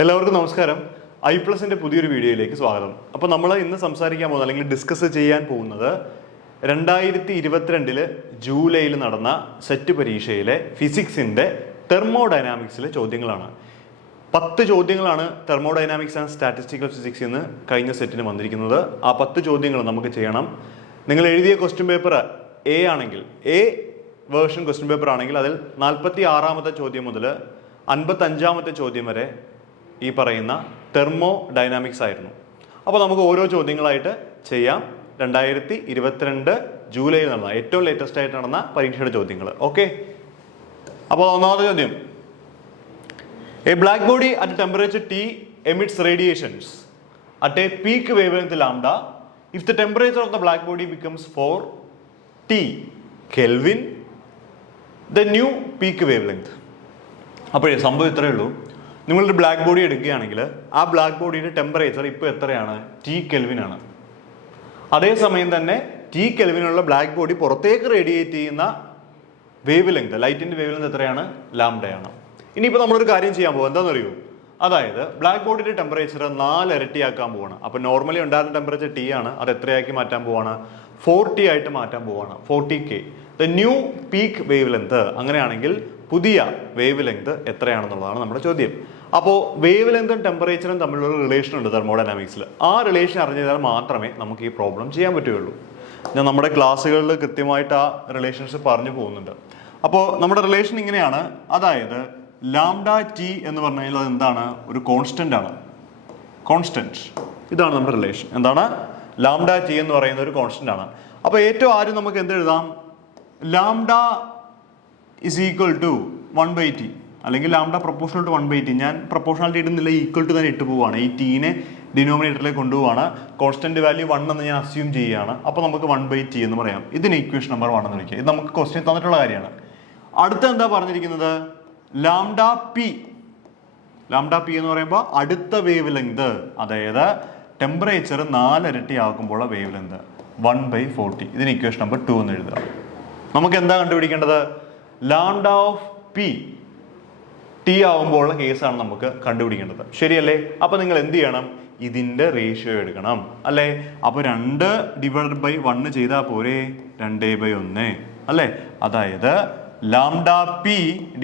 എല്ലാവർക്കും നമസ്കാരം. ഐ+ന്റെ പുതിയൊരു വീഡിയോയിലേക്ക് സ്വാഗതം. അപ്പോൾ നമ്മൾ ഇന്ന് സംസാരിക്കാൻ പോകുന്നത് അല്ലെങ്കിൽ ഡിസ്കസ് ചെയ്യാൻ പോകുന്നത് 2022 ജൂലൈയിൽ നടന്ന സെറ്റ് പരീക്ഷയിലെ ഫിസിക്സിന്റെ തെർമോഡൈനാമിക്സിലെ ചോദ്യങ്ങളാണ്. 10 ചോദ്യങ്ങളാണ് തെർമോഡൈനാമിക്സ് ആൻഡ് സ്റ്റാറ്റിസ്റ്റിക്കൽ ഫിസിക്സ് എന്ന് കഴിഞ്ഞ സെറ്റിന് വന്നിരിക്കുന്നത്. ആ 10 ചോദ്യങ്ങൾ നമുക്ക് ചെയ്യണം. നിങ്ങൾ എഴുതിയ ക്വസ്റ്റ്യൻ പേപ്പർ എ ആണെങ്കിൽ, എ വേർഷൻ ക്വസ്റ്റ്യൻ പേപ്പർ ആണെങ്കിൽ അതിൽ 46-ാമത്തെ ചോദ്യം മുതൽ 55-ാമത്തെ ചോദ്യം വരെ ഈ പറയുന്ന തെർമോ ഡൈനാമിക്സ് ആയിരുന്നു. അപ്പോൾ നമുക്ക് ഓരോ ചോദ്യങ്ങളായിട്ട് ചെയ്യാം. 2022 ജൂലൈയിൽ നടന്ന ഏറ്റവും ലേറ്റസ്റ്റ് ആയിട്ട് നടന്ന പരീക്ഷയുടെ ചോദ്യങ്ങൾ. ഓക്കെ, അപ്പോൾ ഒന്നാമത്തെ ചോദ്യം, A black body at temperature T emits radiations at a peak wavelength lambda. If the temperature of the black body becomes 4T Kelvin, the new peak wavelength. അപ്പോഴേ സംഭവം ഇത്രയേ ഉള്ളൂ. നിങ്ങളൊരു ബ്ലാക്ക് ബോഡി എടുക്കുകയാണെങ്കിൽ ആ ബ്ലാക്ക് ബോഡിയുടെ ടെമ്പറേച്ചർ ഇപ്പോൾ എത്രയാണ്? T Kelvin ആണ്. അതേസമയം തന്നെ T Kelvin ബ്ലാക്ക് ബോഡി പുറത്തേക്ക് റേഡിയേറ്റ് ചെയ്യുന്ന വേവ് ലെങ്ത്, ലൈറ്റിന്റെ വേവ് ലെങ്ത് എത്രയാണ്? ലാംഡയാണ്. ഇനിയിപ്പോൾ നമ്മളൊരു കാര്യം ചെയ്യാൻ പോകും, എന്താണെന്നറിയോ? അതായത് ബ്ലാക്ക് ബോഡിയുടെ ടെമ്പറേച്ചർ 4 ഇരട്ടിയാക്കാൻ പോവാണ്. അപ്പോൾ നോർമലി ഉണ്ടായിരുന്ന ടെമ്പറേച്ചർ T ആണ്, അത് എത്രയാക്കി മാറ്റാൻ പോവാണ്? 4T ആയിട്ട് മാറ്റാൻ പോവാണ്. 40K. The new peak wave length. അങ്ങനെയാണെങ്കിൽ പുതിയ വേവ് ലെങ്ത് എത്രയാണെന്നുള്ളതാണ് നമ്മുടെ ചോദ്യം. അപ്പോൾ വേവ് ലെങ്തും ടെമ്പറേച്ചറും തമ്മിലുള്ള റിലേഷൻ ഉണ്ട് തെർമോഡൈനാമിക്സിൽ. ആ റിലേഷൻ അറിഞ്ഞാൽ മാത്രമേ നമുക്ക് ഈ പ്രോബ്ലം ചെയ്യാൻ പറ്റുകയുള്ളൂ. ഞാൻ നമ്മുടെ ക്ലാസ്സുകളിൽ കൃത്യമായിട്ട് ആ റിലേഷൻസ് പറഞ്ഞു പോകുന്നുണ്ട്. അപ്പോൾ നമ്മുടെ റിലേഷൻ ഇങ്ങനെയാണ്. അതായത് ലാംഡ T എന്ന് പറഞ്ഞു കഴിഞ്ഞാൽ അത് എന്താണ്? ഒരു കോൺസ്റ്റന്റ് ആണ്. കോൺസ്റ്റന്റ്, ഇതാണ് നമ്മുടെ റിലേഷൻ. എന്താണ്? ലാംഡ T എന്ന് പറയുന്ന ഒരു കോൺസ്റ്റന്റ് ആണ്. അപ്പോൾ ഏറ്റവും ആദ്യം നമുക്ക് എന്ത് എഴുതാം? Lambda is equal to 1/T, അല്ലെങ്കിൽ ലാംഡ പ്രൊപ്പോർഷണൽ ടു 1/T. ഞാൻ പ്രൊപ്പോർഷണാലിറ്റി ഇടുന്നില്ല, ഈക്വൽ ടു തന്നെ ഇട്ട് പോവാണ്. ഈ ടീനെ ഡിനോമിനേറ്ററിലേക്ക് കൊണ്ടുപോവാണ്. കോൺസ്റ്റന്റ് വാല്യൂ 1 എന്ന് ഞാൻ അസ്യൂം ചെയ്യുകയാണ്. അപ്പോൾ നമുക്ക് 1/T എന്ന് പറയാം. ഇതിന് ഇക്വേഷൻ നമ്പർ 1 എന്ന് വിളിക്കുക. ഇത് നമുക്ക് ക്വസ്റ്റ്യൻ തന്നിട്ടുള്ള കാര്യമാണ്. അടുത്ത എന്താ പറഞ്ഞിരിക്കുന്നത്? Lambda P. ലാംഡ P എന്ന് പറയുമ്പോൾ അടുത്ത വേവ് ലെങ്ത്, അതായത് ടെമ്പറേച്ചർ 4 ഇരട്ടി ആകുമ്പോൾ വേവ് ലെങ്ത് 1/40. ഇതിന് ഇക്വേഷൻ നമ്പർ 2 എന്ന് എഴുതുക. നമുക്ക് എന്താ കണ്ടുപിടിക്കേണ്ടത്? ലാംഡ ഓഫ് P T ആവുമ്പോഴുള്ള കേസാണ് നമുക്ക് കണ്ടുപിടിക്കേണ്ടത്. ശരിയല്ലേ? അപ്പൊ നിങ്ങൾ എന്ത് ചെയ്യണം? ഇതിന്റെ റേഷ്യോ എടുക്കണം, അല്ലേ? അപ്പൊ 2/1 ചെയ്താൽ പോരെ? 2/1 അല്ലേ? അതായത് lambda P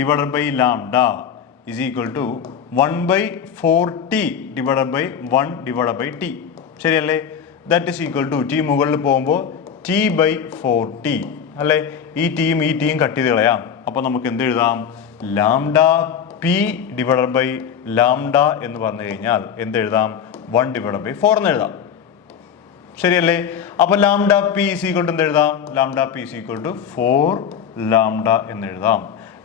divided by lambda is equal to 1/4T divided by 1 divided by T. ശരിയല്ലേ? That is equal to T മുകളിൽ പോകുമ്പോൾ T/4T അല്ലേ? ഈ ടീം കട്ട് ചെയ്ത് കളയാം. അപ്പൊ നമുക്ക് എന്ത് എഴുതാം? Lambda P divided by lambda എന്ന് പറഞ്ഞു കഴിഞ്ഞാൽ എന്ത് എഴുതാം? 1 ഡിവൈഡഡ് ബൈ 4 എന്ന് എഴുതാം. ശരിയല്ലേ? അപ്പൊ lambda P is equal to എന്ത് എഴുതാം? Lambda P is equal to 4 lambda എന്ന് എഴുതാം.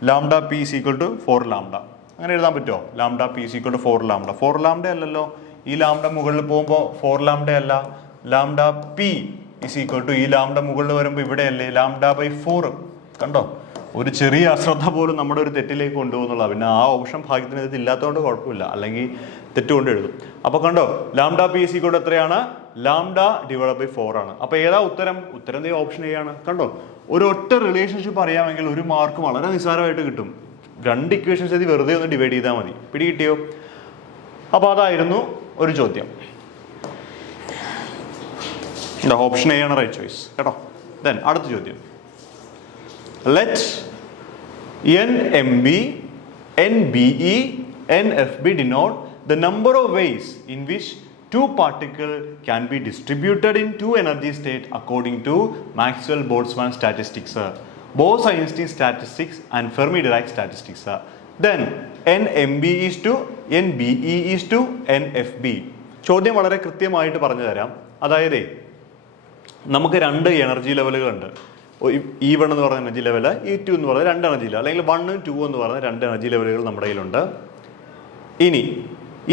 Lambda P is equal to 4 lambda. അങ്ങനെ എഴുതാൻ പറ്റുമോ? Lambda P is equal to 4 lambda. 4 lambda അല്ലല്ലോ, ഈ ലാംഡ മുകളിൽ പോകുമ്പോൾ 4 ലാംഡ അല്ല. Lambda P is equal to, ഈ ലാംഡ മുകളിൽ വരുമ്പോൾ ഇവിടെയല്ലേ? ലാംഡ/4. കണ്ടോ? ഒരു ചെറിയ അശ്രദ്ധ പോലും നമ്മുടെ ഒരു തെറ്റിലേക്ക് കൊണ്ടുപോകുന്നുള്ള. പിന്നെ ആ ഓപ്ഷൻ ഭാഗ്യത്തിന് ഇത് ഇല്ലാത്തതുകൊണ്ട് കുഴപ്പമില്ല, അല്ലെങ്കിൽ തെറ്റുകൊണ്ട് എഴുതും. അപ്പൊ കണ്ടോ, lambda P is equal to എത്രയാണ്? ലാംഡ ഡിവൈഡ് ബൈ 4 ആണ്. അപ്പൊ ഏതാ ഉത്തരം? ഉത്തരം ഓപ്ഷൻ എ ആണ്. കണ്ടോ, ഒരു ഒറ്റ റിലേഷൻഷിപ്പ് അറിയാമെങ്കിൽ ഒരു മാർക്ക് വളരെ നിസ്സാരമായിട്ട് കിട്ടും. 2 ഇക്വേഷൻസ് എഴുതി വെറുതെ ഒന്ന് ഡിവൈഡ് ചെയ്താൽ മതി. പിടി കിട്ടിയോ? അപ്പൊ അതായിരുന്നു ഒരു ചോദ്യം. ഓപ്ഷൻ എ ആണ് റൈറ്റ് ചോയ്സ് കേട്ടോ. ദെൻ അടുത്ത ചോദ്യം, let NMB, NBE, NFB denote the number of ways in which two particles can be distributed in two energy states according to Maxwell-Boltzmann statistics, Bose-Einstein statistics and Fermi-Dirac statistics. Then NMB is to NBE is to NFB. ചോദ്യം വളരെ കൃത്യമായിട്ട് പറഞ്ഞു തരാം. അതായത് നമുക്ക് 2 energy ലെവലുകളുണ്ട്. E1 എന്ന് പറയുന്ന energy level, E2 എന്ന് പറയുന്ന 2 എനർജി ലെവൽ, അല്ലെങ്കിൽ 1 2 എന്ന് പറയുന്ന 2 എനർജി ലെവലുകൾ നമ്മുടെ കയ്യിലുണ്ട്. ഇനി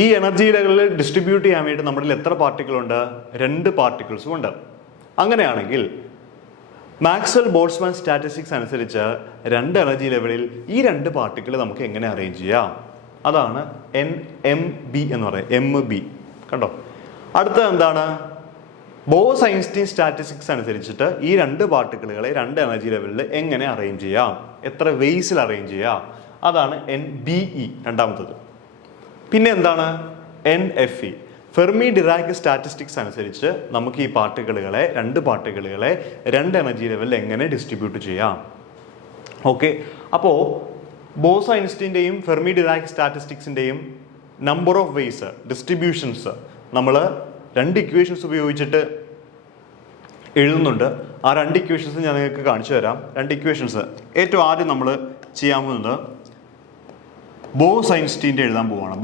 ഈ എനർജി ലെവലിൽ ഡിസ്ട്രിബ്യൂട്ട് ചെയ്യാൻ വേണ്ടി നമ്മുടെ എത്ര പാർട്ടിക്കിൾ ഉണ്ട്? 2 പാർട്ടിക്കിൾസും ഉണ്ട്. അങ്ങനെയാണെങ്കിൽ മാക്സ്വെൽ ബോൾട്സ്മാൻ സ്റ്റാറ്റിസ്റ്റിക്സ് അനുസരിച്ച് 2 എനർജി ലെവലിൽ ഈ 2 പാർട്ടിക്കിൾ നമുക്ക് എങ്ങനെ അറേഞ്ച് ചെയ്യാം? അതാണ് NMB എന്ന് പറയുന്നത്. MB കണ്ടോ. അടുത്തത് എന്താണ്? ബോസ് ഐൻസ്റ്റീൻ സ്റ്റാറ്റിസ്റ്റിക്സ് അനുസരിച്ചിട്ട് ഈ 2 പാർട്ടിക്കിളുകളെ 2 എനർജി ലെവലിൽ എങ്ങനെ അറേഞ്ച് ചെയ്യാം, എത്ര വേസിൽ അറേഞ്ച് ചെയ്യാം, അതാണ് NBE രണ്ടാമത്തത്. പിന്നെ എന്താണ് NFE? ഫെർമി ഡിറാക് സ്റ്റാറ്റിസ്റ്റിക്സ് അനുസരിച്ച് നമുക്ക് ഈ പാർട്ടിക്കിളുകളെ രണ്ട് എനർജി ലെവലിൽ എങ്ങനെ ഡിസ്ട്രിബ്യൂട്ട് ചെയ്യാം. ഓക്കെ, അപ്പോൾ ബോസ് ഐൻസ്റ്റീൻ്റെയും ഫെർമി ഡിറാക് സ്റ്റാറ്റിസ്റ്റിക്സിൻ്റെയും നമ്പർ ഓഫ് വേസ് ഡിസ്ട്രിബ്യൂഷൻസ് നമ്മൾ രണ്ട് ഇക്വേഷൻസ് ഉപയോഗിച്ചിട്ട് എഴുതുന്നുണ്ട്. ആ രണ്ട് ഇക്വേഷൻസ് ഞാൻ നിങ്ങൾക്ക് കാണിച്ചു തരാം. രണ്ട് ഇക്വേഷൻസ് ഏറ്റവും ആദ്യം നമ്മൾ ചെയ്യാൻ പോകുന്നത് ബോസ് ഐൻസ്റ്റീൻ്റെ എഴുതാൻ പോവുകയാണ്.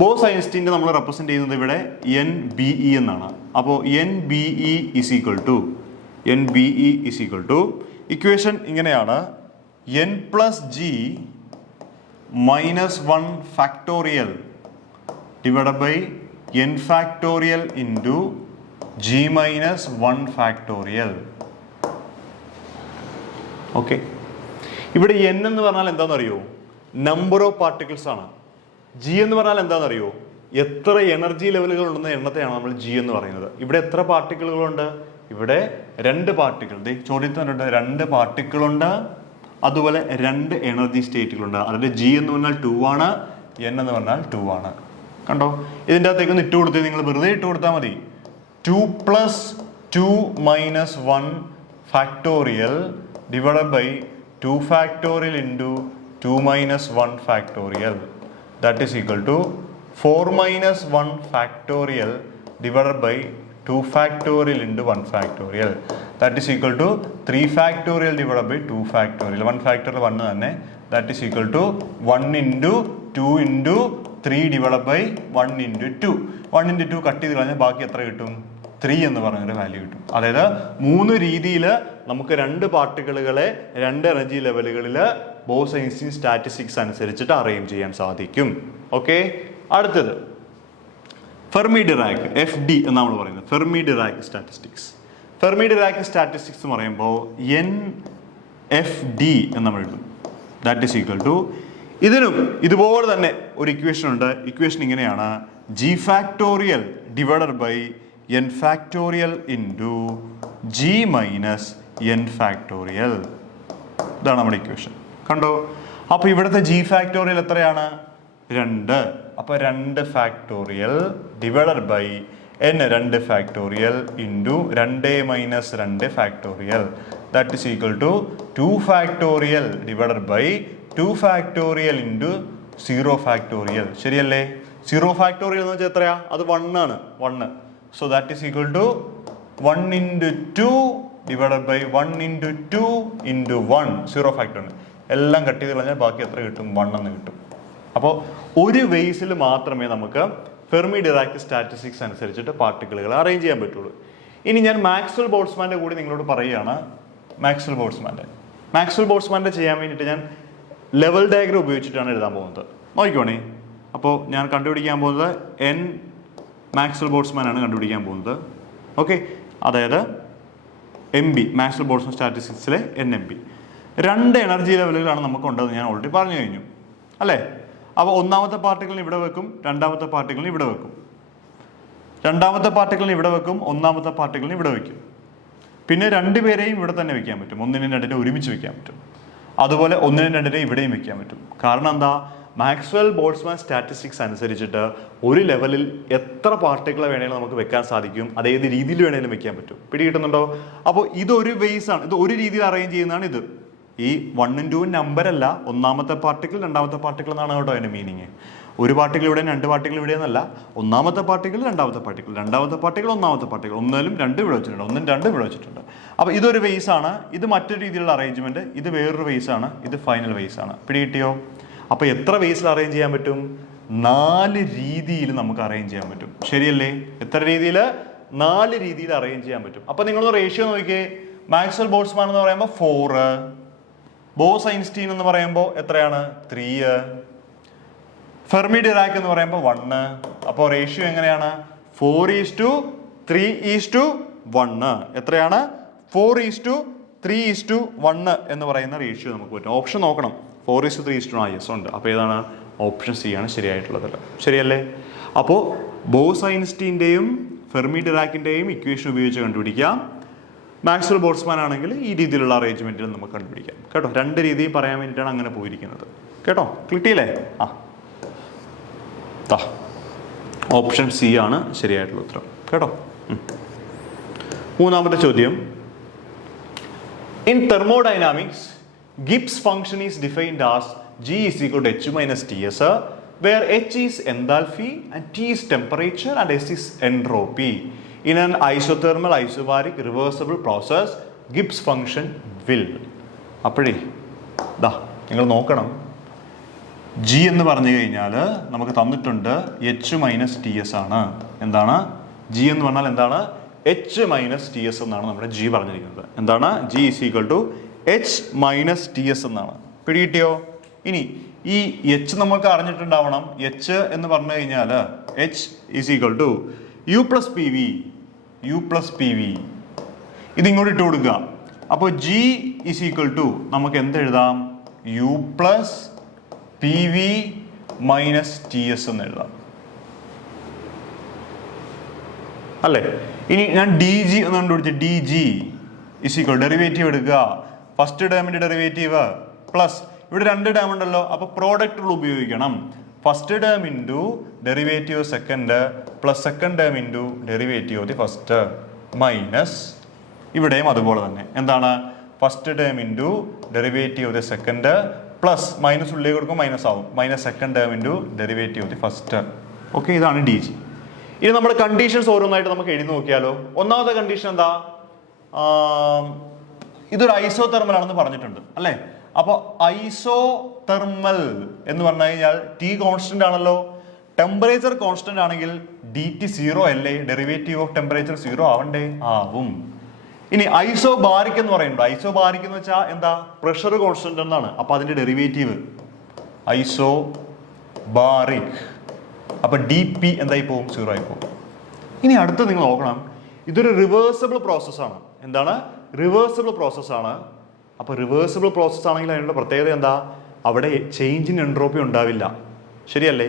ബോസ് ഐൻസ്റ്റീൻ്റെ നമ്മൾ റെപ്രസെൻ്റ് ചെയ്യുന്നത് ഇവിടെ NBE എന്നാണ്. അപ്പോൾ NBE is equal to equation ഇങ്ങനെയാണ്: n+g -1 factorial divided by n factorial into g -1 factorial. Okay, ഇവിടെ n എന്ന് പറഞ്ഞാൽ എന്താണെന്നറിയോ? നമ്പർ ഓഫ് പാർട്ടിക്കിൾസ് ആണ്. g എന്ന് പറഞ്ഞാൽ എന്താണെന്നറിയോ? എത്ര എനർജി ലെവലുകൾ ഉണ്ടെന്ന എണ്ണത്തെയാണ് നമ്മൾ g എന്ന് പറയുന്നത്. ഇവിടെ എത്ര പാർട്ടിക്കിളുകളുണ്ട്? ഇവിടെ 2 പാർട്ടിക്കിൾ. ചോദ്യത്തിനുണ്ട് 2 പാർട്ടിക്കിളുണ്ട്, അതുപോലെ 2 എനർജി സ്റ്റേറ്റുകളുണ്ട്. അതിന്റെ g എന്ന് പറഞ്ഞാൽ 2 ആണ്, n എന്ന് പറഞ്ഞാൽ 2 ആണ്. കണ്ടോ? ഇതിൻ്റെ അകത്തേക്ക് ഒന്ന് ഇട്ട് കൊടുത്ത് നിങ്ങൾ വെറുതെ ഇട്ട് കൊടുത്താൽ മതി. 2 + 2 - 1 factorial divided by 2 factorial into 2 - 1 factorial. That is equal to 4 - 1 factorial divided by 2 factorial into 1 factorial. That is equal to 3 factorial divided by 2 factorial. 1 factorial 1 തന്നെ. That is equal to 1 into 2 into 3 divided by 1 into 2. 1 into 2 cut ചെയ്ത് കഴിഞ്ഞാൽ ബാക്കി എത്ര കിട്ടും? 3 എന്ന് പറഞ്ഞൊരു value കിട്ടും. അതായത് 3 രീതിയിൽ നമുക്ക് 2 പാർട്ടിക്കിളുകളെ 2 എനർജി ലെവലുകളിൽ ബോസ് ഐൻസ്റ്റീൻ സ്റ്റാറ്റിസ്റ്റിക്സ് അനുസരിച്ചിട്ട് അറേഞ്ച് ചെയ്യാൻ സാധിക്കും. ഓക്കെ, അടുത്തത് ഫെർമി ഡിറാക് FD എന്ന് നമ്മൾ പറയുന്നത് Fermi Dirac statistics. Fermi Dirac statistics എന്ന് പറയുമ്പോൾ NFD എന്ന് നമ്മൾ എഴുതും. ദാറ്റ് ഈസ് ഈക്വൽ ടു ഇതിനും ഇതുപോലെ തന്നെ ഒരു ഇക്വേഷൻ ഉണ്ട്. ഇക്വേഷൻ ഇങ്ങനെയാണ്: g factorial divided by n factorial into g - n factorial. ഇതാണ് നമ്മുടെ ഇക്വേഷൻ. കണ്ടോ? അപ്പോൾ ഇവിടുത്തെ g ഫാക്ടോറിയൽ എത്രയാണ്? 2. അപ്പോൾ 2 factorial divided by n 2 factorial into 2 - 2 factorial. That is equal to 2 factorial divided by 2 factorial into 0 factorial. ശരിയല്ലേ? 0 factorial എന്ന് വെച്ചാൽ എത്രയാ? അത് 1 ആണ്. 1. So that is equal to 1 into 2 divided by 1 into 2 into 1. 0 factorial എല്ലാം cut ചെയ്ത് കളഞ്ഞാൽ ബാക്കി എത്ര കിട്ടും? 1 എന്ന് കിട്ടും. അപ്പോൾ ഒരു വേസിൽ മാത്രമേ നമുക്ക് ഫെർമി ഡിറാക് സ്റ്റാറ്റിസ്റ്റിക്സ് അനുസരിച്ചിട്ട് പാർട്ടിക്കിളുകൾ അറേഞ്ച് ചെയ്യാൻ പറ്റുള്ളൂ. ഇനി ഞാൻ മാക്സ്വെൽ ബോൾട്സ്മാൻ്റെ കൂടി നിങ്ങളോട് പറയുകയാണ്. മാക്സ്വെൽ ബോൾട്സ്മാൻ്റെ ചെയ്യാൻ വേണ്ടിയിട്ട് ഞാൻ ലെവൽ ഡയഗ്രം ഉപയോഗിച്ചിട്ടാണ് എഴുതാൻ പോകുന്നത്. നോക്കിക്കോണേ. അപ്പോൾ ഞാൻ കണ്ടുപിടിക്കാൻ പോകുന്നത് n മാക്സ്വെൽ ബോൾട്സ്മാൻ ആണ് കണ്ടുപിടിക്കാൻ പോകുന്നത്. ഓക്കെ, അതായത് MB മാക്സ്വെൽ ബോൾട്സ്മാൻ സ്റ്റാറ്റിസ്റ്റിക്സിലെ NMB. 2 എനർജി ലെവലുകളാണ് നമുക്ക് ഉണ്ടെന്ന് ഞാൻ ഓൾറെഡി പറഞ്ഞു കഴിഞ്ഞു അല്ലേ? അപ്പോൾ ഒന്നാമത്തെ പാർട്ടിക്കിളിന് ഇവിടെ വെക്കും, രണ്ടാമത്തെ പാർട്ടിക്കിളിന് ഇവിടെ വെക്കും. രണ്ടാമത്തെ പാർട്ടിക്കിളിന് ഇവിടെ വെക്കും, ഒന്നാമത്തെ പാർട്ടിക്കിളിന് ഇവിടെ വെക്കും. പിന്നെ 2 പേരെയും ഇവിടെ തന്നെ വെക്കാൻ പറ്റും. 1-നും 2-നും ഒരുമിച്ച് വെക്കാൻ പറ്റും. അതുപോലെ 1-നും 2-നും ഇവിടെയും വെക്കാൻ പറ്റും. കാരണം എന്താ? മാക്സ്വെൽ ബോൾട്സ്മാൻ സ്റ്റാറ്റിസ്റ്റിക്സ് അനുസരിച്ചിട്ട് ഒരു ലെവലിൽ എത്ര പാർട്ടിക്കിളെ വേണമെങ്കിലും നമുക്ക് വെക്കാൻ സാധിക്കും. അത് ഏത് രീതിയിൽ വേണമെങ്കിലും വെക്കാൻ പറ്റും. പിടികിട്ടുന്നുണ്ടോ? അപ്പോൾ ഇതൊരു വേസ് ആണ്. ഇത് ഒരു രീതിയിൽ അറേഞ്ച് ചെയ്യുന്നതാണ് ഇത്. ഈ 1ഉം 2ഉം നമ്പരല്ല, ഒന്നാമത്തെ പാർട്ടിക്കിൾ രണ്ടാമത്തെ പാർട്ടിക്കിൾ എന്നാണ് കേട്ടോ അതിൻ്റെ മീനിങ്. ഒരു പാർട്ടിക്കിൾ ഇവിടെ 2 പാർട്ടിക്കിൾ ഇവിടെ എന്നല്ല. ഒന്നാമത്തെ പാർട്ടിക്കിൾ രണ്ടാമത്തെ പാർട്ടിക്കിൾ, രണ്ടാമത്തെ പാർട്ടിക്കിൾ ഒന്നാമത്തെ പാർട്ടിക്കിൾ, 1-ലും 2 ഇവിടെ വെച്ചിട്ടുണ്ട്, 1-ഉം 2 ഇവിടെ വെച്ചിട്ടുണ്ട്. അപ്പോൾ ഇതൊരു വേസ് ആണ്. ഇത് മറ്റൊരു രീതിയിലുള്ള അറേഞ്ച്മെന്റ്. ഇത് വേറൊരു വേസ് ആണ്. ഇത് ഫൈനൽ വേസ് ആണ്. പിടികിട്ടിയോ? അപ്പോൾ എത്ര വേസിൽ അറേഞ്ച് ചെയ്യാൻ പറ്റും? 4 രീതിയിൽ നമുക്ക് അറേഞ്ച് ചെയ്യാൻ പറ്റും. ശരിയല്ലേ? എത്ര രീതിയിൽ? 4 രീതിയിൽ അറേഞ്ച് ചെയ്യാൻ പറ്റും. അപ്പോൾ നിങ്ങളൊന്ന് റേഷ്യോ നോക്കിയേ. മാക്സ്വെൽ ബോൾട്സ്മാൻ എന്ന് പറയുമ്പോൾ 4, ബോസ് ഐൻസ്റ്റീൻ എന്ന് പറയുമ്പോൾ എത്രയാണ്? 3, ഫെർമി ഡിറാക് എന്ന് പറയുമ്പോൾ 1. അപ്പോൾ റേഷ്യോ എങ്ങനെയാണ്? 4:3:1. എത്രയാണ്? 4:3:1 എന്ന് പറയുന്ന റേഷ്യോ നമുക്ക് പറ്റും. ഓപ്ഷൻ നോക്കണം. 4:3:1 യെസ് ഉണ്ട്. അപ്പോൾ ഏതാണ്? ഓപ്ഷൻ സി ആണ് ശരിയായിട്ടുള്ളത്. ശരിയല്ലേ? അപ്പോൾ ബോസ് ഐൻസ്റ്റീൻ്റെയും ഫെർമി ഡിറാക്കിൻ്റെയും ഇക്വേഷൻ ഉപയോഗിച്ച് കണ്ടുപിടിക്കാം. മാക്സ്വെൽ ബോൾട്സ്മാൻ ആണെങ്കിൽ ഈ രീതിയിലുള്ള അറേഞ്ച്മെന്റിൽ നമുക്ക് കണ്ടുപിടിക്കാം കേട്ടോ. രണ്ട് രീതിയിൽ പറയാൻ വേണ്ടിയിട്ടാണ് അങ്ങനെ പോയിരിക്കുന്നത് കേട്ടോ. കിട്ടിയില്ലേ? ഓപ്ഷൻ സി ആണ് ശരിയായിട്ടുള്ള ഉത്തരം കേട്ടോ. മൂന്നാമത്തെ ചോദ്യം, in thermodynamics Gibbs function is defined as G is equal to H minus Ts, where H is enthalpy and T is temperature and S is entropy. In an isothermal, isobaric, reversible process, Gibbs function will. അപ്പോഴേ നിങ്ങൾ നോക്കണം, G എന്ന് പറഞ്ഞു കഴിഞ്ഞാൽ നമുക്ക് തന്നിട്ടുണ്ട് H minus T S ആണ്. എന്താണ് G എന്ന് പറഞ്ഞാൽ? എന്താണ്? H മൈനസ് ടി എസ് എന്നാണ് നമ്മുടെ G പറഞ്ഞിരിക്കുന്നത്. എന്താണ്? G is equal to H minus T S എന്നാണ്. പിടികിട്ടിയോ? ഇനി ഈ എച്ച് നമുക്ക് അറിഞ്ഞിട്ടുണ്ടാവണം. എച്ച് എന്ന് പറഞ്ഞു കഴിഞ്ഞാൽ H is equal to U plus P V. U plus P V ഇതിങ്ങോട്ട് ഇട്ട് കൊടുക്കുക. അപ്പോൾ ജി ഈസ് ഈക്വൽ ടു നമുക്ക് എന്തെഴുതാം? U plus P V minus T S എന്ന് എഴുതാം അല്ലേ? ഇനി ഞാൻ ഡി ജി എന്ന് കണ്ടുപിടിച്ച് D G is equal derivative എടുക്കുക. ഫസ്റ്റ് ടേമിന്റെ ഡെറിവേറ്റീവ് പ്ലസ് ഇവിടെ രണ്ട് ടേം ഉണ്ടല്ലോ, അപ്പൊ പ്രോഡക്റ്റ് റൂൾ ഉപയോഗിക്കണം. First term into derivative second plus second term into derivative of the first minus ഇവിടെയും അതുപോലെ തന്നെ. എന്താണ്? First term into derivative of the second plus minus ഉള്ളിലേക്ക് കൊടുക്കും മൈനസ് ആവും, minus second term into derivative of the first. Okay, ഇതാണ് D G. ഇനി നമ്മുടെ കണ്ടീഷൻസ് ഓരോന്നായിട്ട് നമുക്ക് എഴുതി നോക്കിയാലോ. ഒന്നാമത്തെ കണ്ടീഷൻ എന്താ? ഇതൊരു ഐസോ തെർമൽ ആണെന്ന് പറഞ്ഞിട്ടുണ്ട് അല്ലേ? അപ്പോൾ ഐസോതെർമൽ എന്ന് പറഞ്ഞു കഴിഞ്ഞാൽ ടി കോൺസ്റ്റന്റ് ആണല്ലോ. ടെമ്പറേച്ചർ കോൺസ്റ്റന്റ് ആണെങ്കിൽ ഡി ടി സീറോ അല്ലേ? ഡെറിവേറ്റീവ് ഓഫ് ടെമ്പറേച്ചർ സീറോ ആവണ്ടേ? ആവും. ഇനി ഐസോബാരിക് എന്ന് പറയുന്നത്, ഐസോബാരിക് എന്ന് വെച്ചാൽ എന്താ? പ്രഷർ കോൺസ്റ്റന്റ് എന്നാണ്. അപ്പൊ അതിന്റെ ഡെറിവേറ്റീവ് ഐസോബാരിക്. അപ്പൊ ഡി പി എന്തായി പോകും? സീറോ ആയി പോകും. ഇനി അടുത്ത് നിങ്ങൾ നോക്കണം, ഇതൊരു റിവേഴ്സിബിൾ പ്രോസസ്സാണ്. എന്താണ്? റിവേഴ്സിബിൾ പ്രോസസ്സാണ്. അപ്പോൾ റിവേഴ്സിബിൾ പ്രോസസ് ആണെങ്കിൽ അതിനുള്ള പ്രത്യേകത എന്താ? അവിടെ ചേഞ്ച് ഇൻ എൻട്രോപ്പി ഉണ്ടാവില്ല. ശരിയല്ലേ?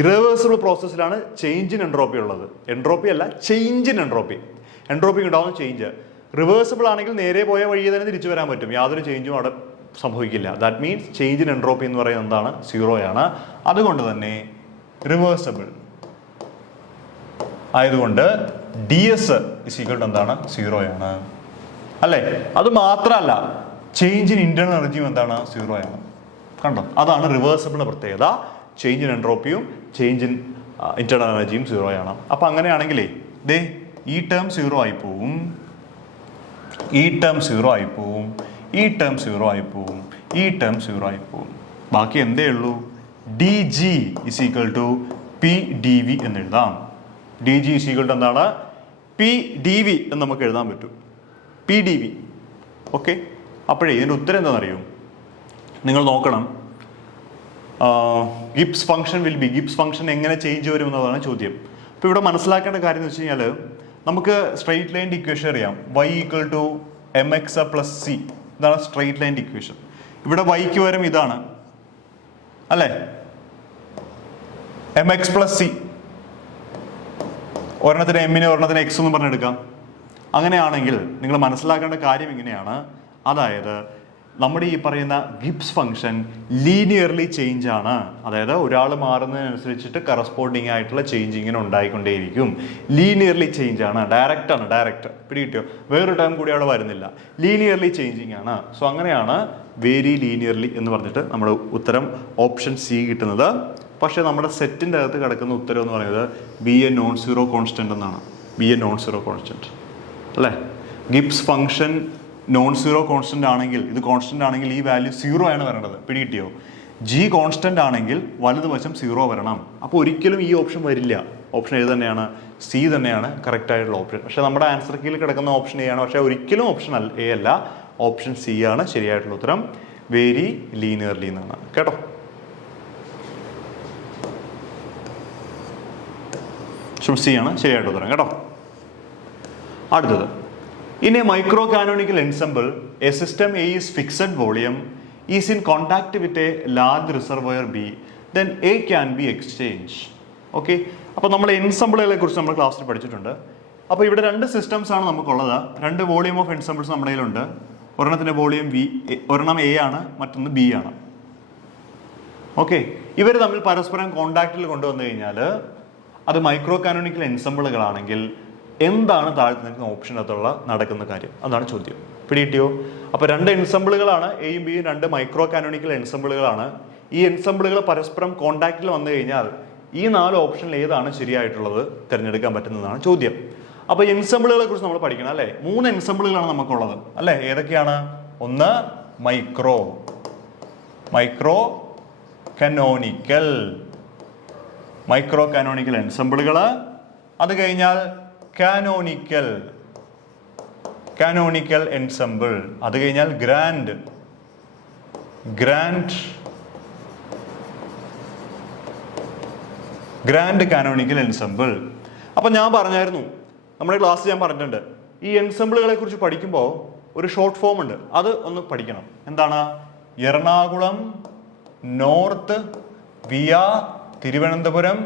ഇറിവേഴ്സിബിൾ പ്രോസസ്സിലാണ് ചേഞ്ച് ഇൻ എൻട്രോപ്പി ഉള്ളത്. എൻട്രോപ്പി അല്ല, ചേഞ്ച് ഇൻ എൻട്രോപ്പി. എൻട്രോപ്പി ഉണ്ടാവുന്ന ചേഞ്ച്. റിവേഴ്സിബിൾ ആണെങ്കിൽ നേരെ പോയ വഴി തന്നെ തിരിച്ചു വരാൻ പറ്റും, യാതൊരു ചേഞ്ചും അവിടെ സംഭവിക്കില്ല. That means change in entropy എന്ന് പറയുന്നത് എന്താണ്? സീറോയാണ്. അതുകൊണ്ട് തന്നെ റിവേഴ്സിബിൾ ആയതുകൊണ്ട് D S is equal to എന്താണ്? സീറോയാണ് അല്ലേ? അത് മാത്രമല്ല, ചേഞ്ച് ഇൻ ഇന്റേണൽ എനർജിയും എന്താണ്? സീറോ ആണ്. കണ്ടോ? അതാണ് റിവേഴ്സിബിളിന്റെ പ്രത്യേകത. ചേഞ്ച് ഇൻ എൻട്രോപ്പിയും ചേഞ്ച് ഇൻ ഇന്റേണൽ എനർജിയും സീറോ ആണ്. അപ്പൊ അങ്ങനെയാണെങ്കിലേ ദേ ഈ ടേം സീറോ ആയി പോവും, ഈ ടേം സീറോ ആയി പോവും, ഈ ടേം സീറോ ആയി പോവും, ഈ ടേം സീറോ ആയി പോവും. ബാക്കി എന്തേ ഉള്ളൂ? D G is equal to P D V എന്ന് എഴുതാം. D G is equal to എന്താണ്? പി ഡി വി എന്ന് നമുക്ക് എഴുതാൻ പറ്റും. P D V. ഓക്കെ, അപ്പോഴേ ഇതിൻ്റെ ഉത്തരം എന്താണെന്നറിയോ? നിങ്ങൾ നോക്കണം, Gibbs function will be, Gibbs function എങ്ങനെ ചേഞ്ച് വരും എന്നതാണ് ചോദ്യം. അപ്പോൾ ഇവിടെ മനസ്സിലാക്കേണ്ട കാര്യം എന്ന് വെച്ച് കഴിഞ്ഞാൽ നമുക്ക് സ്ട്രെയിറ്റ് ലൈൻ്റെ ഇക്വേഷൻ അറിയാം. y equal to M X plus C. ഇതാണ് സ്ട്രെയിറ്റ് ലൈൻ്റെ ഇക്വേഷൻ. ഇവിടെ വൈക്ക് പകരം ഇതാണ് അല്ലേ? M X plus C. ഒരെണ്ണത്തിന് എമ്മിനെ ഒരെണ്ണത്തിന് എക്സ് എന്ന് പറഞ്ഞെടുക്കാം. അങ്ങനെയാണെങ്കിൽ നിങ്ങൾ മനസ്സിലാക്കേണ്ട കാര്യം ഇങ്ങനെയാണ്, അതായത് നമ്മുടെ ഈ പറയുന്ന ഗിബ്സ് ഫംഗ്ഷൻ ലീനിയർലി ചേഞ്ച് ആണ്. അതായത് ഒരാൾ മാറുന്നതിനനുസരിച്ചിട്ട് കറസ്പോണ്ടിങ് ആയിട്ടുള്ള ചേഞ്ച് ഇങ്ങനെ ഉണ്ടായിക്കൊണ്ടേയിരിക്കും. ലീനിയർലി ചേഞ്ച് ആണ്, ഡയറക്റ്റ് ആണ്. ഡയറക്റ്റ് പിടികിട്ടിയോ? വേറൊരു ടൈം കൂടി അവിടെ വരുന്നില്ല. ലീനിയർലി ചേഞ്ചിങ് ആണ്. സോ അങ്ങനെയാണ് വെരി ലീനിയർലി എന്ന് പറഞ്ഞിട്ട് നമ്മുടെ ഉത്തരം ഓപ്ഷൻ സി കിട്ടുന്നത്. പക്ഷേ നമ്മുടെ സെറ്റിൻ്റെ അകത്ത് കിടക്കുന്ന ഉത്തരം എന്ന് പറയുന്നത് B A non zero constant എന്നാണ്. B A non zero constant അല്ലേ? Gibbs function non zero constant ആണെങ്കിൽ, ഇത് കോൺസ്റ്റന്റ് ആണെങ്കിൽ ഈ വാല്യൂ സീറോ ആണ് വരേണ്ടത്. പിടികിട്ടിയോ? ജി കോൺസ്റ്റന്റ് ആണെങ്കിൽ വലതുവശം സീറോ വരണം. അപ്പോൾ ഒരിക്കലും ഈ ഓപ്ഷൻ വരില്ല. ഓപ്ഷൻ ഏത് തന്നെയാണ്? സി തന്നെയാണ് കറക്റ്റ് ആയിട്ടുള്ള ഓപ്ഷൻ. പക്ഷേ നമ്മുടെ ആൻസർ കീയിൽ കിടക്കുന്ന ഓപ്ഷൻ എ ആണ്. പക്ഷേ ഒരിക്കലും ഓപ്ഷൻ എ അല്ല, ഓപ്ഷൻ സി ആണ് ശരിയായിട്ടുള്ള ഉത്തരം. വെരി ലീനിയർലി എന്നാണ് കേട്ടോ. സി ആണ് ശരിയായിട്ടുള്ള ഉത്തരം കേട്ടോ. അടുത്തത്, in a microcanonical ensemble, a system A is fixed volume, is in contact with a large reservoir B, then A can be exchanged. Okay, അപ്പോൾ നമ്മൾ എൻസംബിളുകളെ കുറിച്ച് നമ്മൾ ക്ലാസ്സിൽ പഠിച്ചിട്ടുണ്ട്. അപ്പോൾ ഇവിടെ രണ്ട് സിസ്റ്റംസ് ആണ് നമുക്കുള്ളത്. രണ്ട് വോളിയം ഓഫ് എൻസംബിൾസ് നമ്മുടെ കയ്യിലുണ്ട്. ഒരെണ്ണത്തിന്റെ വോളിയം വി, ഒരെണ്ണം എ ആണ്, മറ്റൊന്ന് ബി ആണ്. ഓക്കെ, ഇവർ തമ്മിൽ പരസ്പരം കോണ്ടാക്റ്റിൽ കൊണ്ടുവന്നു കഴിഞ്ഞാൽ അത് മൈക്രോ കാനോണിക്കൽ എൻസംബിളുകളാണെങ്കിൽ എന്താണ് താഴത്ത് നിൽക്കുന്ന ഓപ്ഷനകത്തുള്ള നടക്കുന്ന കാര്യം? അതാണ് ചോദ്യം. പിടികിട്ടിയോ? അപ്പോൾ രണ്ട് എൻസംബിളുകളാണ്, എയും ബിയും രണ്ട് മൈക്രോ കാനോണിക്കൽ എൻസംബിളുകളാണ്. ഈ എൻസംബിളുകൾ പരസ്പരം കോണ്ടാക്റ്റിൽ വന്നു കഴിഞ്ഞാൽ ഈ 4 ഓപ്ഷനിൽ ഏതാണ് ശരിയായിട്ടുള്ളത് തിരഞ്ഞെടുക്കാൻ പറ്റുന്നതാണ് ചോദ്യം. അപ്പോൾ എൻസംബിളുകളെ കുറിച്ച് നമ്മൾ പഠിക്കണം അല്ലേ? 3 എൻസംബിളുകളാണ് നമുക്കുള്ളത് അല്ലേ? ഏതൊക്കെയാണ്? ഒന്ന് മൈക്രോ കാനോണിക്കൽ എൻസംബിളുകൾ. അത് കഴിഞ്ഞാൽ കാനോണിക്കൽ എൻസംബിൾ. അത് കഴിഞ്ഞാൽ ഗ്രാൻഡ് കാനോണിക്കൽ എൻസംബിൾ. അപ്പൊ ഞാൻ പറഞ്ഞായിരുന്നു, നമ്മുടെ ക്ലാസ് ഞാൻ പറഞ്ഞിട്ടുണ്ട്, ഈ എൻസംബിളുകളെ കുറിച്ച് പഠിക്കുമ്പോൾ ഒരു ഷോർട്ട് ഫോം ഉണ്ട്, അത് ഒന്ന് പഠിക്കണം. എന്താണ്? Ernakulam north via Thiruvananthapuram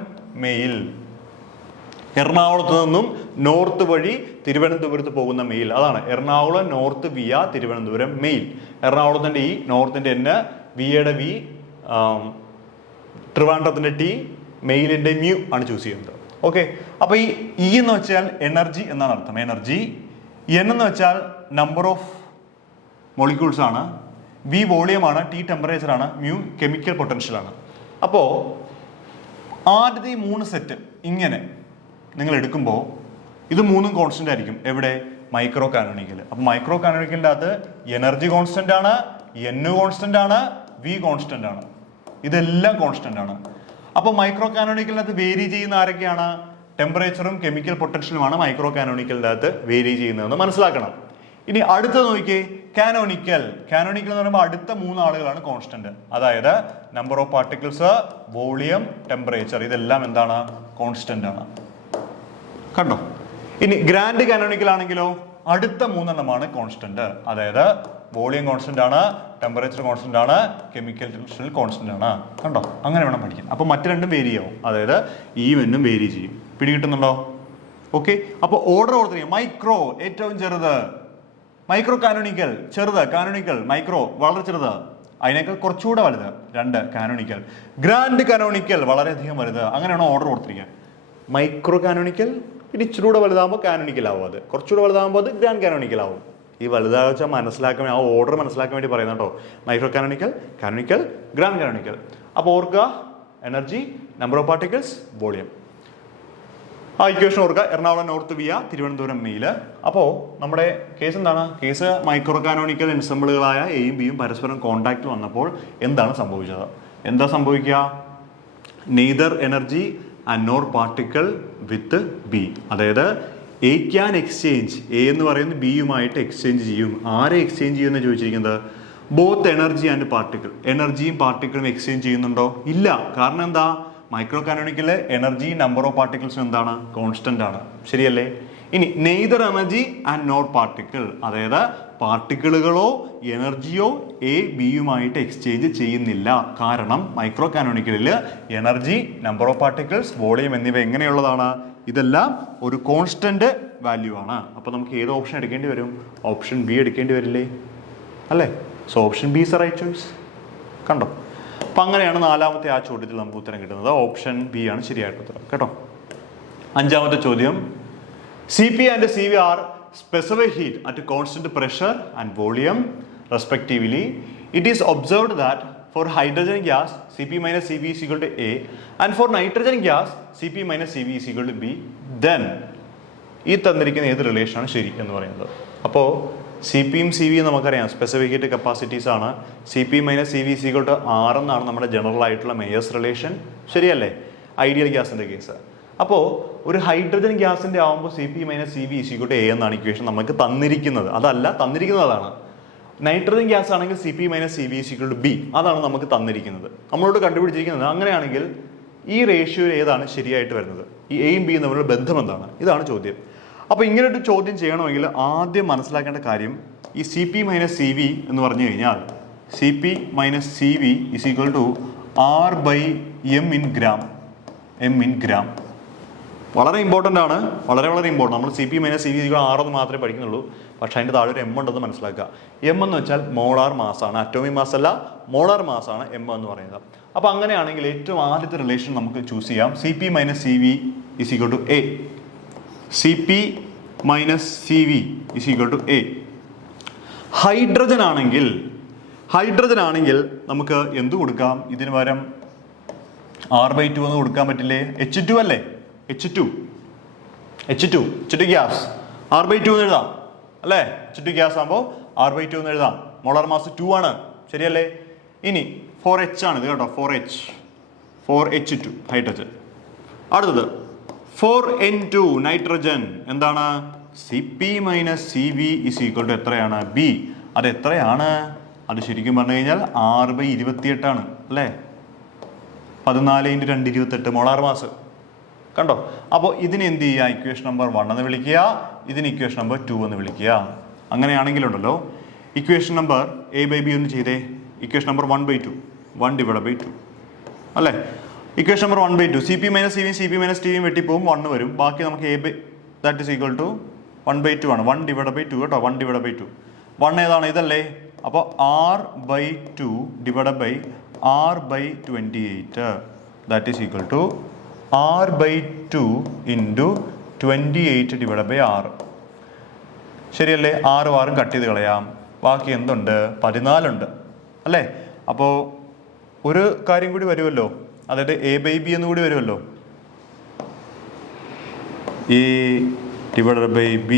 mail. എറണാകുളത്ത് നിന്നും നോർത്ത് വഴി തിരുവനന്തപുരത്ത് പോകുന്ന മെയിൽ, അതാണ് Ernakulam north via Thiruvananthapuram mail. എറണാകുളത്തിന്റെ ഇ, നോർത്തിന്റെ എൻ, വിയുടെ വി, ട്രിവാൻഡ്രത്തിന്റെ ടി, മെയിലിന്റെ മ്യൂ ആണ് ചൂസ് ചെയ്യുന്നത്. ഓക്കെ, അപ്പൊ ഈ ഇ എന്ന് വെച്ചാൽ എനർജി എന്നാണ് അർത്ഥം. എനർജി. എൻ എന്ന് വെച്ചാൽ നമ്പർ ഓഫ് മോളിക്യൂൾസ് ആണ്, വി വോളിയം ആണ്, ടി ടെമ്പറേച്ചർ ആണ്, മ്യൂ കെമിക്കൽ പൊട്ടൻഷ്യൽ ആണ്. അപ്പോ ആദ്യത്തെ ഈ 3 സെറ്റ് ഇങ്ങനെ നിങ്ങൾ എടുക്കുമ്പോൾ ഇത് 3ഉം കോൺസ്റ്റന്റ് ആയിരിക്കും. എവിടെ? Micro canonical. അപ്പൊ മൈക്രോ കാനോണിക്കലിന്റെ അകത്ത് എനർജി കോൺസ്റ്റന്റ് ആണ്, എൻ കോൺസ്റ്റന്റ് ആണ്, വി കോൺസ്റ്റന്റ് ആണ്, ഇതെല്ലാം കോൺസ്റ്റന്റ് ആണ്. അപ്പൊ മൈക്രോ കാനോണിക്കലിനകത്ത് വേരി ചെയ്യുന്ന ആരൊക്കെയാണ്? ടെമ്പറേച്ചറും കെമിക്കൽ പൊട്ടൻഷ്യലുമാണ് മൈക്രോ കാനോണിക്കലിന്റെ അകത്ത് വേരി ചെയ്യുന്നതെന്ന് മനസ്സിലാക്കണം. ഇനി അടുത്ത നോക്കിയേ, കാനോണിക്കൽ എന്ന് പറയുമ്പോൾ അടുത്ത 3 ആളുകളാണ് കോൺസ്റ്റന്റ്. അതായത് number of particles, volume, temperature, ഇതെല്ലാം എന്താണ്? കോൺസ്റ്റന്റ് ആണ്. കണ്ടോ? ഇനി ഗ്രാൻഡ് കാനോണിക്കൽ ആണെങ്കിലോ അടുത്ത 3 എണ്ണമാണ് കോൺസ്റ്റന്റ്. അതായത് വോളിയം കോൺസ്റ്റന്റ് ആണ്, ടെമ്പറേച്ചർ കോൺസ്റ്റന്റ് ആണ്, കെമിക്കൽ പൊട്ടൻഷ്യൽ കോൺസ്റ്റന്റ് ആണ്. കണ്ടോ? അങ്ങനെ വേണം പഠിക്കാൻ. അപ്പൊ മറ്റു രണ്ടും വേരി ആവും, അതായത് ഈ എന്നും വേരി ചെയ്യും. പിടികിട്ടുന്നുണ്ടോ? ഓക്കെ, അപ്പൊ ഓർഡർ ഓർത്തിരിക്കുക. മൈക്രോ ഏറ്റവും ചെറുത്, മൈക്രോ കാനോണിക്കൽ ചെറുത്, കാനോണിക്കൽ മൈക്രോ വളരെ ചെറുത്, അതിനേക്കാൾ കുറച്ചുകൂടെ വലുത് 2 കാനോണിക്കൽ. ഗ്രാൻഡ് കാനോണിക്കൽ വളരെയധികം വലുത്. അങ്ങനെയാണോ ഓർഡർ ഓർത്തിരിക്കുക? മൈക്രോ കാനോണിക്കൽ പിന്നെ ഇച്ചിരൂടെ വലുതാകുമ്പോൾ കാനോണിക്കൽ ആവും, അത് കുറച്ചുകൂടെ വലുതാകുമ്പോൾ അത് ഗ്രാൻഡ് കാനോണിക്കൽ ആവും. ഈ വലുതാഴ്ച മനസ്സിലാക്കാൻ, ആ ഓർഡർ മനസ്സിലാക്കാൻ വേണ്ടി പറയുന്നത് കേട്ടോ. Micro canonical, grand canonical. അപ്പോൾ ഓർക്കുക, energy, number of particles, volume. ആ ഇക്വേഷൻ ഓർക്കുക, Ernakulam north via Thiruvananthapuram mail. അപ്പോൾ നമ്മുടെ കേസ് എന്താണ്? കേസ് മൈക്രോ കാനോണിക്കൽ എൻസംബിളുകളായ എയും ബിയും പരസ്പരം കോണ്ടാക്ട് വന്നപ്പോൾ എന്താണ് സംഭവിച്ചത്? എന്താ സംഭവിക്കുക? Neither energy and nor particle with B. അതായത് എ ക്യാൻ എക്സ്ചേഞ്ച്, എ എന്ന് പറയുന്നത് ബിയുമായിട്ട് എക്സ്ചേഞ്ച് ചെയ്യും. ആരെ എക്സ്ചേഞ്ച് ചെയ്യുമെന്ന് ചോദിച്ചിരിക്കുന്നത്? Both energy and particle. എനർജിയും പാർട്ടിക്കിളും എക്സ്ചേഞ്ച് ചെയ്യുന്നുണ്ടോ? ഇല്ല. കാരണം എന്താ? Micro canonical energy, number of പാർട്ടിക്കിൾസും എന്താണ്? കോൺസ്റ്റന്റ് ആണ്. ശരിയല്ലേ? ഇനി neither energy and not particle, അതായത് പാർട്ടിക്കിളുകളോ എനർജിയോ എ ബിയുമായിട്ട് എക്സ്ചേഞ്ച് ചെയ്യുന്നില്ല. കാരണം മൈക്രോ കാനോണിക്കലിൽ energy, number of particles, volume എന്നിവ എങ്ങനെയുള്ളതാണ്? ഇതെല്ലാം ഒരു കോൺസ്റ്റന്റ് വാല്യൂ ആണ്. അപ്പോൾ നമുക്ക് ഏത് ഓപ്ഷൻ എടുക്കേണ്ടി വരും? ഓപ്ഷൻ ബി എടുക്കേണ്ടി വരില്ലേ? അല്ലേ? So option B is a right choice. കണ്ടോ? അപ്പം അങ്ങനെയാണ് 4ാമത്തെ ആ ചോദ്യത്തിൽ നമുക്ക് ഉത്തരം കിട്ടുന്നത്. ഓപ്ഷൻ ബി ആണ് ശരിയായിട്ട് ഉത്തരം. കേട്ടോ? 5ാമത്തെ ചോദ്യം, CP and CV are specific heat at constant pressure and volume respectively. It is observed that for hydrogen gas, Cp minus Cv is equal to A, and for nitrogen gas, Cp minus Cv is equal to B. Then ഈ തന്നിരിക്കുന്ന ഏത് റിലേഷനാണ് ശരി എന്ന് പറയുന്നത്? അപ്പോൾ C പിയും C വിയും നമുക്കറിയാം സ്പെസിഫിക് ഹീറ്റ് കപ്പാസിറ്റീസ് ആണ്. C P minus C V is equal to R എന്നാണ് നമ്മുടെ ജനറൽ ആയിട്ടുള്ള മേയേഴ്സ് റിലേഷൻ. ശരിയല്ലേ? ഐഡിയൽ ഗ്യാസിന്റെ കേസ്. അപ്പോൾ ഒരു ഹൈഡ്രജൻ ഗ്യാസിന്റെ ആകുമ്പോൾ C P minus C V is equal to A എന്നാണ് ഇക്വേഷൻ നമുക്ക് തന്നിരിക്കുന്നത്. അതല്ല, തന്നിരിക്കുന്നതാണ്. നൈട്രജൻ ഗ്യാസ് ആണെങ്കിൽ C P minus C V is equal to B, അതാണ് നമുക്ക് തന്നിരിക്കുന്നത്, നമ്മളോട് കണ്ടുപിടിച്ചിരിക്കുന്നത്. അങ്ങനെയാണെങ്കിൽ ഈ റേഷ്യോ ഏതാണ് ശരിയായിട്ട് വരുന്നത്? ഈ എയും ബിയും തമ്മിലുള്ള ബന്ധം എന്താണ്? ഇതാണ് ചോദ്യം. അപ്പോൾ ഇങ്ങനൊരു ചോദ്യം ചെയ്യണമെങ്കിൽ ആദ്യം മനസ്സിലാക്കേണ്ട കാര്യം, ഈ C P minus C V എന്ന് പറഞ്ഞു കഴിഞ്ഞാൽ C P minus C V is equal to R by M in gram. വളരെ ഇമ്പോർട്ടൻ്റ് ആണ്, വളരെ വളരെ ഇമ്പോർട്ടൻ്റ്. നമ്മൾ CP - CV = 6 എന്ന് മാത്രമേ പഠിക്കുന്നുള്ളൂ. പക്ഷേ അതിൻ്റെ താഴെ ഒരു M ഉണ്ടെന്ന് മനസ്സിലാക്കുക. M എന്ന് വെച്ചാൽ മോളാർ മാസാണ്, അറ്റോമിക് മാസ് അല്ല, മോളാർ മാസാണ് M എന്ന് പറയുന്നത്. അപ്പോൾ അങ്ങനെയാണെങ്കിൽ ഏറ്റവും ആദ്യത്തെ റിലേഷൻ നമുക്ക് ചൂസ് ചെയ്യാം. CP - CV = A. CP - CV = A. Hydrogen ആണെങ്കിൽ നമുക്ക് എന്ത് കൊടുക്കാം? ഇതിന് പകരം R/2 എന്ന് കൊടുക്കാൻ പറ്റില്ലേ? H2 അല്ലേ? H2 ഗ്യാസ് R/2 എന്ന് എഴുതാം അല്ലേ? H2 ഗ്യാസ് ആകുമ്പോൾ R/2 എന്ന് എഴുതാം. മോളാർ മാസ് 2 ആണ്, ശരിയല്ലേ? ഇനി 4H ആണ് ഇത് കേട്ടോ, 4H2 ഹൈഡ്രജൻ. അടുത്തത് 4N2 നൈട്രജൻ. എന്താണ്? CP - CV = എത്രയാണ്? B. അത് എത്രയാണ്? അത് ശരിക്കും പറഞ്ഞു കഴിഞ്ഞാൽ 6/28 ആണ് അല്ലേ? 14 × 2 = 28 മോളാർ മാസ്. കണ്ടോ? അപ്പോൾ ഇതിന് എന്ത് ചെയ്യുക? ഇക്വേഷൻ നമ്പർ 1 എന്ന് വിളിക്കുക, ഇതിന് ഇക്വേഷൻ നമ്പർ 2 എന്ന് വിളിക്കുക. അങ്ങനെയാണെങ്കിലുണ്ടല്ലോ ഇക്വേഷൻ നമ്പർ A/B ഒന്ന് ചെയ്തേ. ഇക്വേഷൻ നമ്പർ 1/2 1/2 അല്ലേ? Equation number 1/2 CP - CV CP - TV വെട്ടിപ്പോവും, 1 വരും. ബാക്കി നമുക്ക് that is equal to 1/2 ആണ്. 1/2 കേട്ടോ, 1/2. 1 ഏതാണ്? ഇതല്ലേ? അപ്പോൾ R/2 R/28 that is equal to R/2 into 28/6. ശരിയല്ലേ? 6 കട്ട് ചെയ്ത് കളയാം. ബാക്കി എന്തുണ്ട്? 14 ഉണ്ട് അല്ലേ? അപ്പോൾ ഒരു കാര്യം കൂടി വരുമല്ലോ, അതായത് A/B എന്ന് കൂടി വരുമല്ലോ. A/B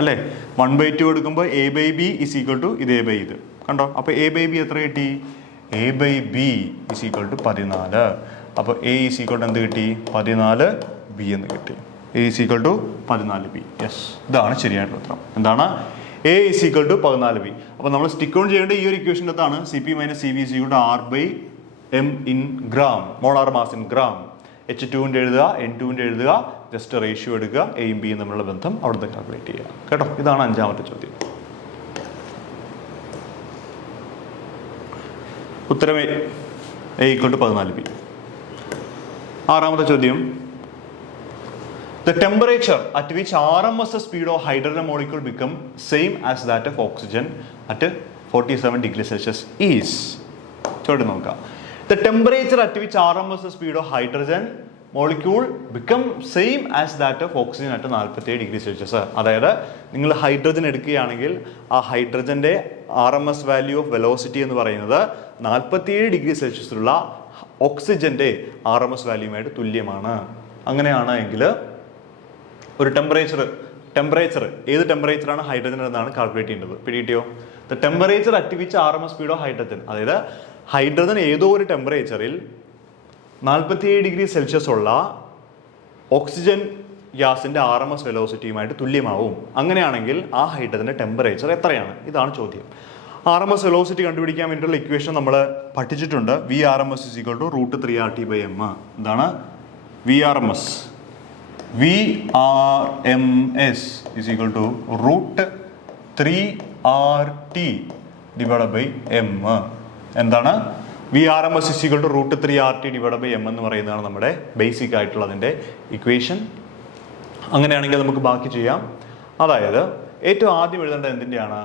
അല്ലേ? 1/2 എടുക്കുമ്പോൾ A/B is equal to ഇത് A/ഇത്. കണ്ടോ? അപ്പോൾ A/B എത്ര കിട്ടി? A/B is equal to 14. അപ്പോൾ A is equal to എന്ത് കിട്ടി? 14B എന്ന് കിട്ടി. A is equal to 14B. Yes, ഇതാണ് ശരിയായിട്ടുള്ള ഉത്തരം. എന്താണ്? A is equal to 14B. അപ്പോൾ നമ്മൾ സ്റ്റിക്ക് ഓൺ ചെയ്യേണ്ട ഈ ഒരു ഇക്വേഷൻ്റെ അകത്താണ് CP - CV = R/M in gram, molar mass in gram. H2 എഴുതുക, N2 എഴുതുക, ജസ്റ്റ് റേഷ്യോ എടുക്കുക, എയും ബിയും തമ്മിലുള്ള ബന്ധം അവിടുത്തെ കാൽക്കുലേറ്റ് ചെയ്യുക കേട്ടോ. ഇതാണ് 5ാമത്തെ ചോദ്യം. ഉത്തരം A = 14B. 6ാമത്തെ ചോദ്യം. The temperature at which RMS speed of hydrogen molecule become same as that of oxygen at 47 degrees Celsius is. ചോദ്യം നോക്കാം. The temperature at which RMS speed of hydrogen molecule become same as that of oxygen at 47 degrees Celsius. അതായത് നിങ്ങൾ hydrogen എടുക്കുകയാണെങ്കിൽ ആ ഹൈഡ്രജൻ്റെ RMS value of velocity എന്ന് പറയുന്നത് 47 degree സെൽഷ്യസിലുള്ള ഓക്സിജൻ്റെ RMS വാല്യൂമായിട്ട് തുല്യമാണ്. അങ്ങനെയാണ് എങ്കിൽ ഒരു ടെമ്പറേച്ചർ ഏത് ടെമ്പറേച്ചറാണ് ഹൈഡ്രജൻ എന്നാണ് കാൽക്കുലേറ്റ് ചെയ്യേണ്ടത്. പിടികിട്ടിയോ? The temperature at which RMS speed of hydrogen, അതായത് ഹൈഡ്രജൻ ഏതോ ഒരു ടെമ്പറേച്ചറിൽ 47 ഡിഗ്രി സെൽഷ്യസ് ഉള്ള ഓക്സിജൻ ഗ്യാസിൻ്റെ RMS വെലോസിറ്റിയുമായിട്ട് തുല്യമാവും. അങ്ങനെയാണെങ്കിൽ ആ ഹൈഡ്രജൻ്റെ ടെമ്പറേച്ചർ എത്രയാണ്? ഇതാണ് ചോദ്യം. RMS വെലോസിറ്റി കണ്ടുപിടിക്കാൻ വേണ്ടിയിട്ടുള്ള ഇക്വേഷൻ നമ്മൾ പഠിച്ചിട്ടുണ്ട്. VRMS = √3RT/m. എന്താണ്? VRMS = √3RT/m. എന്താണ്? VRMS = √3RT/m എന്ന് പറയുന്നതാണ് നമ്മുടെ ബേസിക് ആയിട്ടുള്ള അതിൻ്റെ ഇക്വേഷൻ. അങ്ങനെയാണെങ്കിൽ നമുക്ക് ബാക്കി ചെയ്യാം. അതായത് ഏറ്റവും ആദ്യം എഴുതേണ്ടത് എന്തിൻ്റെയാണ്?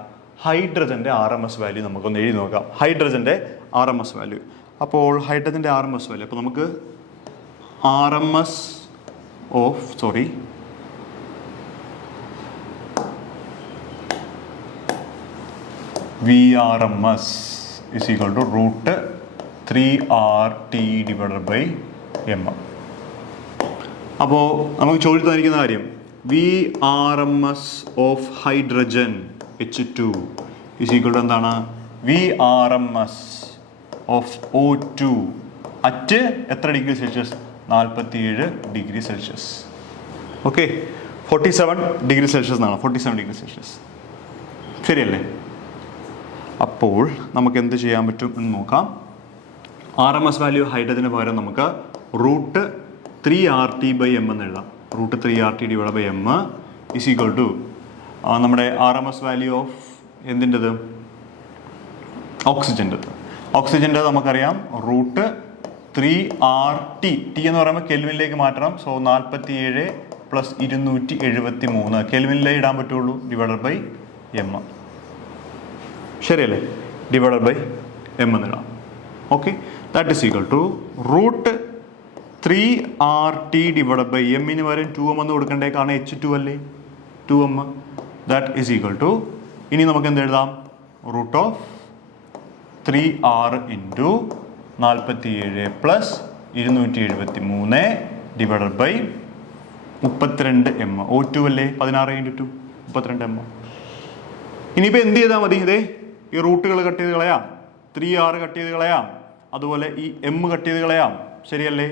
ഹൈഡ്രജൻ്റെ RMS വാല്യൂ നമുക്കൊന്ന് എഴുതി നോക്കാം. ഹൈഡ്രജൻ്റെ RMS വാല്യൂ. അപ്പോൾ ഹൈഡ്രജൻ്റെ RMS വാല്യൂ, അപ്പോൾ നമുക്ക് RMS ഓഫ് VRMS = √3RT/m. അപ്പോൾ നമുക്ക് ചോദ്യം തന്നിരിക്കുന്ന കാര്യം VRMS ഓഫ് ഹൈഡ്രജൻ H2 = എന്താണ്? VRMS ഓഫ് O2 അറ്റ് എത്ര degree Celsius? 47 degree Celsius. Okay, 47 degree Celsius എന്നാണ്. 47 ഡിഗ്രി സെൽഷ്യസ് ശരിയല്ലേ? അപ്പോൾ നമുക്ക് എന്ത് ചെയ്യാൻ പറ്റും എന്ന് നോക്കാം. RMS വാല്യൂ ഹൈഡ്രജന് പകരം നമുക്ക് √3RT/m എന്ന് എഴുതാം. √3RT/m = നമ്മുടെ RMS വാല്യൂ ഓഫ് എന്തിൻ്റെത്? ഓക്സിജൻ്റെത്. ഓക്സിജൻ്റെ നമുക്കറിയാം 3RT, ടി എന്ന് പറയുമ്പോൾ കെൽവിനിലേക്ക് മാറ്റണം. സോ 47 + 273 കെൽവിനിലേ ഇടാൻ പറ്റുള്ളൂ, ഡിവൈഡഡ് ബൈ എം. ശരിയല്ലേ? ഡിവൈഡഡ് ബൈ എം എന്നിടാം. Okay, that is equal to √3RT divided by എമ്മിന് പകരം 2m എന്ന് കൊടുക്കണ്ടേ, കാരണം H2 അല്ലേ, 2m. That is equal to, ഇനി നമുക്ക് എന്ത് എഴുതാം, √3R into 47 + 273 divided by 32m. O2 അല്ലേ, 16 × 2 32m. ഇനിയിപ്പോൾ എന്ത് ചെയ്താൽ മതി, ഇതേ ഈ റൂട്ടുകൾ കട്ട് ചെയ്ത് കളയാം, 3R കട്ട് ചെയ്ത് കളയാം, അതുപോലെ ഈ m കട്ട് ചെയ്ത് കളയാം. ശരിയല്ലേ?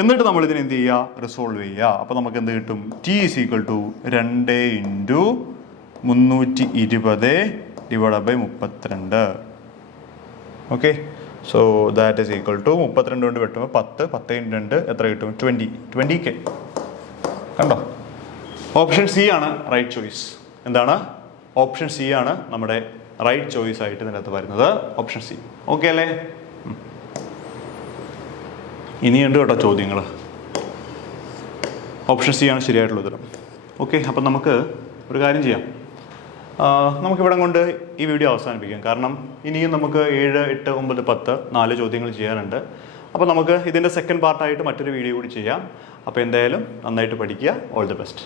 എന്നിട്ട് നമ്മൾ ഇതിനെ എന്ത് ചെയ്യുക, റിസോൾവ് ചെയ്യുക. അപ്പോൾ നമുക്ക് എന്ത് കിട്ടും, T = 2 × 320 divided by 32. Okay, so that is equal to 32 കൊണ്ട് വെട്ടുമ്പോൾ 10 × 2 എത്ര കിട്ടും, 20K. കണ്ടോ? ഓപ്ഷൻ സി ആണ് റൈറ്റ് ചോയ്സ്. എന്താണ്? ഓപ്ഷൻ സി ആണ് നമ്മുടെ റൈറ്റ് ചോയ്സ് ആയിട്ട് ഇതിനകത്ത് വരുന്നത്, ഓപ്ഷൻ സി. ഓക്കെ അല്ലേ? ഇനിയുണ്ട് കേട്ടോ ചോദ്യങ്ങൾ. ഓപ്ഷൻ സി ആണ് ശരിയായിട്ടുള്ള ഉത്തരം. ഓക്കെ, അപ്പം നമുക്ക് ഒരു കാര്യം ചെയ്യാം, നമുക്കിവിടെ കൊണ്ട് ഈ വീഡിയോ അവസാനിപ്പിക്കാം. കാരണം ഇനിയും നമുക്ക് 7, 8, 9, 10 4 ചോദ്യങ്ങൾ ചെയ്യാനുണ്ട്. അപ്പോൾ നമുക്ക് ഇതിൻ്റെ സെക്കൻഡ് പാർട്ടായിട്ട് മറ്റൊരു വീഡിയോ കൂടി ചെയ്യാം. അപ്പോൾ എന്തായാലും നന്നായിട്ട് പഠിക്കുക. All the best.